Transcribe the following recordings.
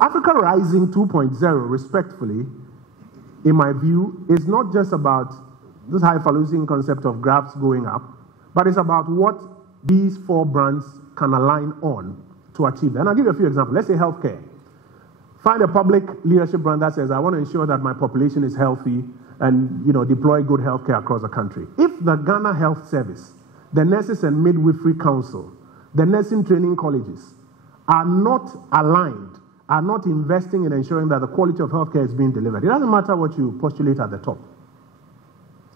Africa Rising 2.0, respectfully, in my view, is not just about this highfalutin concept of graphs going up, but it's about what these 4 brands can align on to achieve that. And I'll give you a few examples. Let's say healthcare. Find a public leadership brand that says, I want to ensure that my population is healthy and deploy good healthcare across the country. If the Ghana Health Service, the Nurses and Midwifery Council, the nursing training colleges are not aligned, are not investing in ensuring that the quality of healthcare is being delivered, it doesn't matter what you postulate at the top.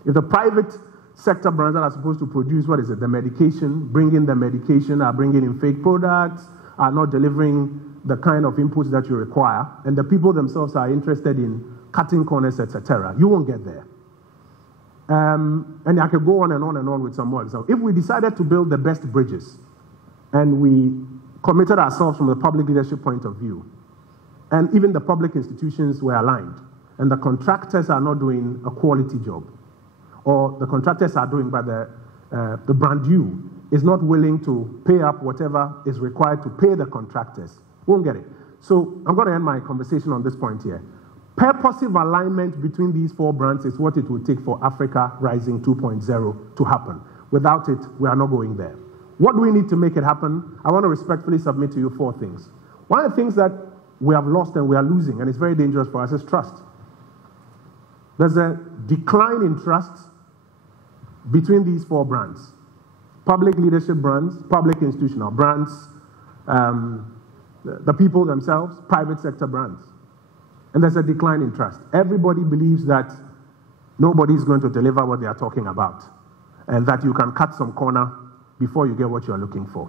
If the private sector brands that are supposed to produce, the medication, bring in the medication, are bringing in fake products, are not delivering the kind of inputs that you require, and the people themselves are interested in cutting corners, etc., you won't get there. And I could go on and on and on with some more examples. If we decided to build the best bridges, and we committed ourselves from the public leadership point of view, and even the public institutions were aligned, and the contractors are not doing a quality job, or the contractors are doing, but the brand you is not willing to pay up whatever is required to pay the contractors, won't get it. So I'm going to end my conversation on this point here. Purposive alignment between these 4 brands is what it will take for Africa Rising 2.0 to happen. Without it, we are not going there. What do we need to make it happen? I want to respectfully submit to you 4 things. One of the things that we have lost and we are losing, and it's very dangerous for us, is trust. There's a decline in trust between these 4 brands. Public leadership brands, public institutional brands, the people themselves, private sector brands. And there's a decline in trust. Everybody believes that nobody is going to deliver what they are talking about, and that you can cut some corner before you get what you're looking for.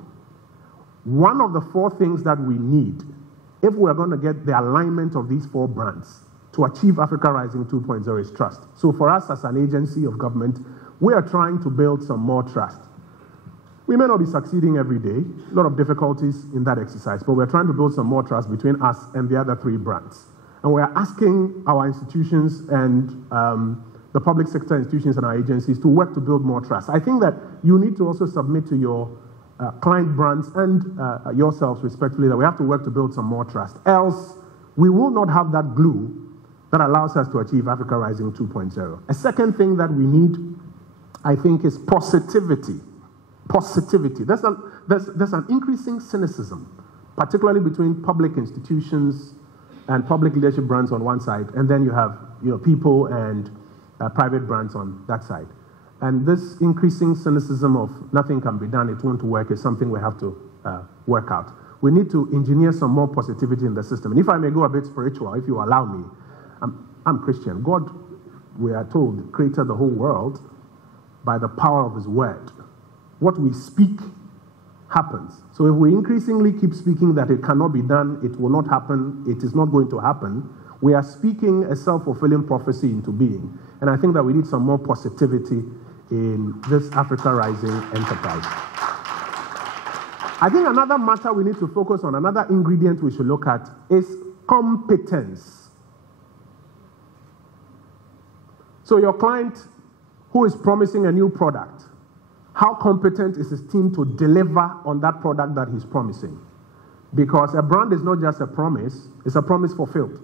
One of the 4 things that we need, if we're going to get the alignment of these 4 brands to achieve Africa Rising 2.0, is trust. So for us as an agency of government, we are trying to build some more trust. We may not be succeeding every day, a lot of difficulties in that exercise, but we're trying to build some more trust between us and the other 3 brands. And we're asking our institutions and the public sector institutions and our agencies to work to build more trust. I think that you need to also submit to your client brands and yourselves respectfully that we have to work to build some more trust. Else, we will not have that glue that allows us to achieve Africa Rising 2.0. A second thing that we need, I think, is positivity. Positivity. There's an increasing cynicism, particularly between public institutions and public leadership brands on one side, and then you have people and private brands on that side. And this increasing cynicism of nothing can be done, it won't work, is something we have to work out. We need to engineer some more positivity in the system. And if I may go a bit spiritual, if you allow me, I'm Christian. God, we are told, created the whole world by the power of his word. What we speak happens. So if we increasingly keep speaking that it cannot be done, it will not happen, it is not going to happen, we are speaking a self-fulfilling prophecy into being. And I think that we need some more positivity in this Africa Rising enterprise. I think another matter we need to focus on, another ingredient we should look at, is competence. So your client who is promising a new product, how competent is his team to deliver on that product that he's promising? Because a brand is not just a promise, it's a promise fulfilled.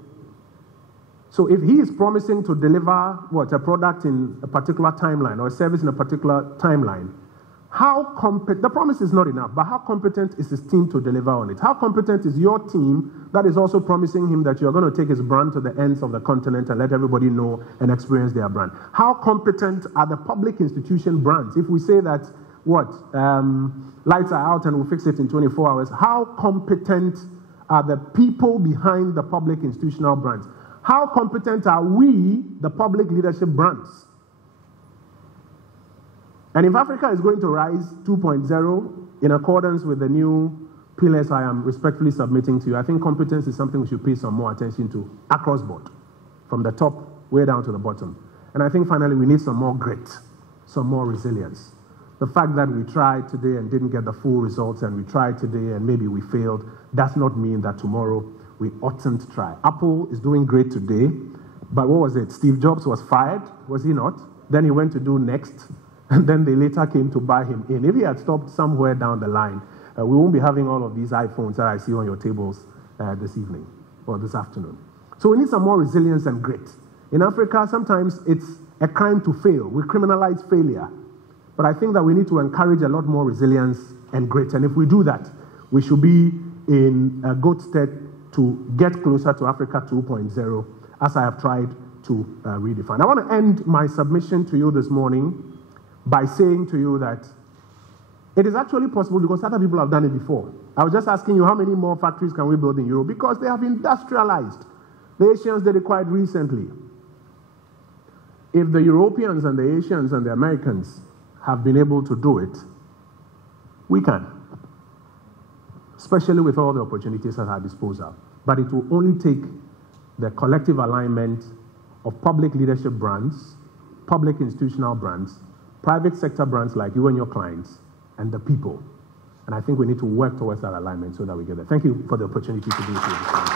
So if he is promising to deliver a product in a particular timeline or a service in a particular timeline, the promise is not enough, but how competent is his team to deliver on it? How competent is your team that is also promising him that you're going to take his brand to the ends of the continent and let everybody know and experience their brand? How competent are the public institution brands? If we say that, lights are out and we'll fix it in 24 hours, how competent are the people behind the public institutional brands? How competent are we, the public leadership brands? And if Africa is going to rise 2.0 in accordance with the new pillars I am respectfully submitting to you, I think competence is something we should pay some more attention to across board, from the top way down to the bottom. And I think finally we need some more grit, some more resilience. The fact that we tried today and didn't get the full results, and we tried today and maybe we failed, does not mean that tomorrow we oughtn't try. Apple is doing great today, but what was it? Steve Jobs was fired, was he not? Then he went to do Next, and then they later came to buy him in. If he had stopped somewhere down the line, we won't be having all of these iPhones that I see on your tables this evening. for this afternoon. So we need some more resilience and grit. In Africa, sometimes it's a crime to fail. We criminalize failure. But I think that we need to encourage a lot more resilience and grit. And if we do that, we should be in a good stead to get closer to Africa 2.0, as I have tried to redefine. I want to end my submission to you this morning by saying to you that it is actually possible because other people have done it before. I was just asking you how many more factories can we build in Europe because they have industrialized. The Asians did it quite recently. If the Europeans and the Asians and the Americans have been able to do it, we can, especially with all the opportunities at our disposal. But it will only take the collective alignment of public leadership brands, public institutional brands, private sector brands like you and your clients, and the people. And I think we need to work towards that alignment so that we get there. Thank you for the opportunity to be here.